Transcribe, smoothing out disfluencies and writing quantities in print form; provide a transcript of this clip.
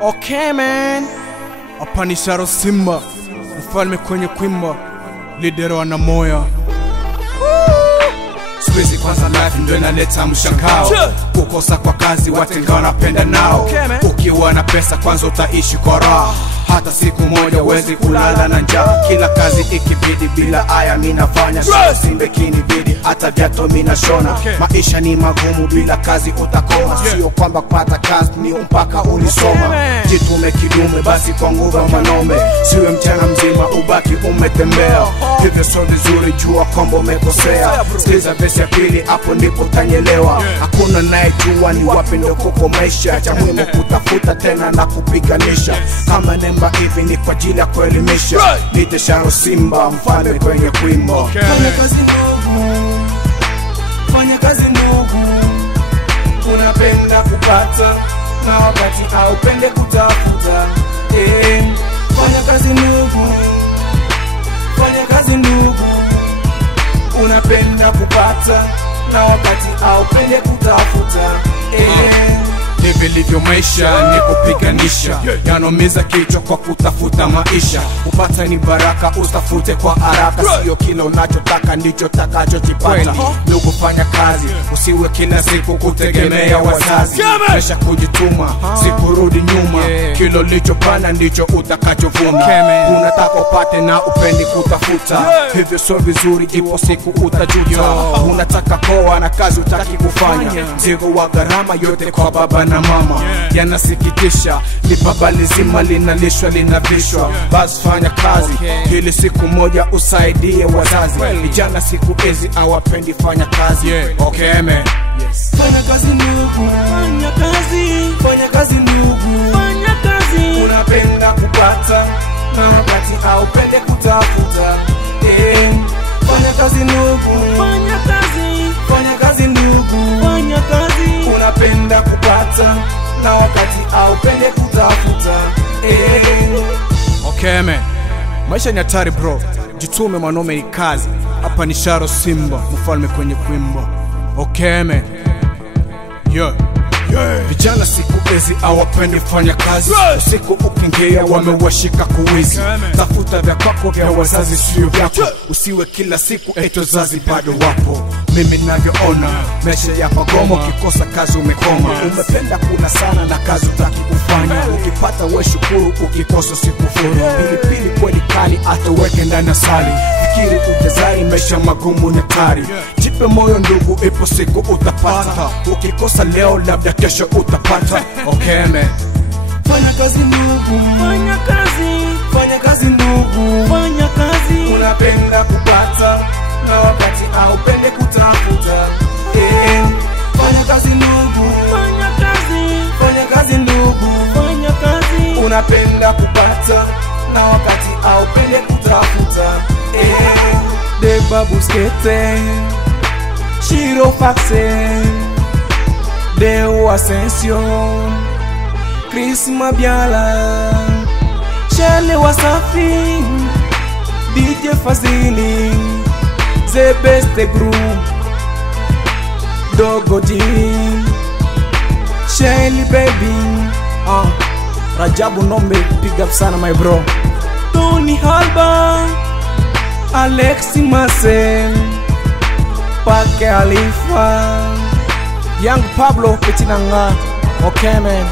Okay man, hapa ni Sharo Simba, mfalme kwenye kuimba, lidero wa Namoya. Squeezy kwanza life ndo inaleta mshangao. Kukosa kwa kazi watenga wanapenda nao. Ukiwa na pesa kwanza utaishi kwa raha. Hata siku moja wezi kulala na njaa. Kila kazi ikibidi bila aya minafanya. Simbe kinibidi hata viatu minashona. Maisha ni magumu bila kazi utakoma. Sio kwamba kupata kazi ni mpaka ulisoma. Jitume kidume basi kwa nguvu ya mwanaume. Siwe mchana mzima ubaki umetembea. Hivyo sio vizuri jua kwamba umekosea. Sikiliza vesi ya pili hapo ndipo utanyelewa. Hakuna naye jua ni wapi ndo kuko maisha. Cha muhimu kutafuta tena na kupiganisha. Kama nemba hivi ni kwa ajili ya kuelimisha. Nite Sharo Simba mfalme kwenye kuimba. Fanya kazi ndugu, fanya kazi ndugu. Unapenda kupata na wakati haupende kutafuta. Fanya kazi ndugu, fanya kazi ndugu. Unapenda kupata na wakati haupende kutafuta. Ni vilivyo maisha ni kupiganisha. Yanomiza kichwa kwa kutafuta maisha. Upata ni baraka usitafute kwa haraka. Sio kila unachotaka ndicho takachokipata. Ndugu fanya kazi usiwe kila siku kutegemea wazazi. Maisha kujituma sikurudi nyuma. Kilo ulichopanda ndicho utakachovuna. Unataka upate na upendi kutafuta. Hivyo sio vizuri ipo siku utajuta. Unataka poa na kazi utaki kufanya. Mzigo wa gharama yote kwa baba na mama. Yanasikitisha ni baba lizima linalishwa linavishwa. Basi fanya kazi ili siku moja usaidie wazazi. Vijana siku hizi hawapendi fanya kazi. Okay man. Fanya kazi ndugu, fanya kazi, fanya kazi ndugu, fanya kazi. Unapenda kupata na wakati haupende kutafuta. Fanya kazi ndugu, fanya kazi, fanya kazi ndugu, fanya kazi. Unapenda kupata na wakati haupende kutafuta. Okay man, maisha ni hatari bro. Jitume mwanaume ni kazi. Hapa ni Sharo Simba mfalme kwenye kuimba. Okay man. Vijana siku hizi hawapendi fanya kazi. Usiku ukiingia wamewashika kuwizi. Tafuta vya kwako vya wazazi sio vyako. Usiwe kila siku eto zazi bado wapo. Mimi navyoona maisha ya pagomo. Ukikosa kazi umekoma. Umependa kula sana na kazi utaki kufanya. Ukipata we shukuru, ukikosa sikufuru. Pilipili kweli kali ataweke ndani ya sali. Fikiri utazari maisha magumu ni hatari. Jipe moyo ndugu ipo siku utapata. Ukikosa leo labda kesho utapata. Okay man. Fanya kazi ndugu, fanya kazi, fanya kazi ndugu, fanya kazi. Unapenda kupata na wakati haupende kutafuta. Fanya kazi ndugu, fanya kazi, fanya kazi ndugu, fanya kazi. Unapenda kupata na wakati haupende kutafuta. De babuskete, Shiro Faxe, Deo Ascension, Chris Mabiala, Shele Wasafi, DJ Fazili, The Best Group, Dogo G, Shelly Baby, Rajabu Nombe, big up sana my bro. Tony Halba, Alexi Marcel, Pake Alifa, Young Pablo Petinanga. Okay man.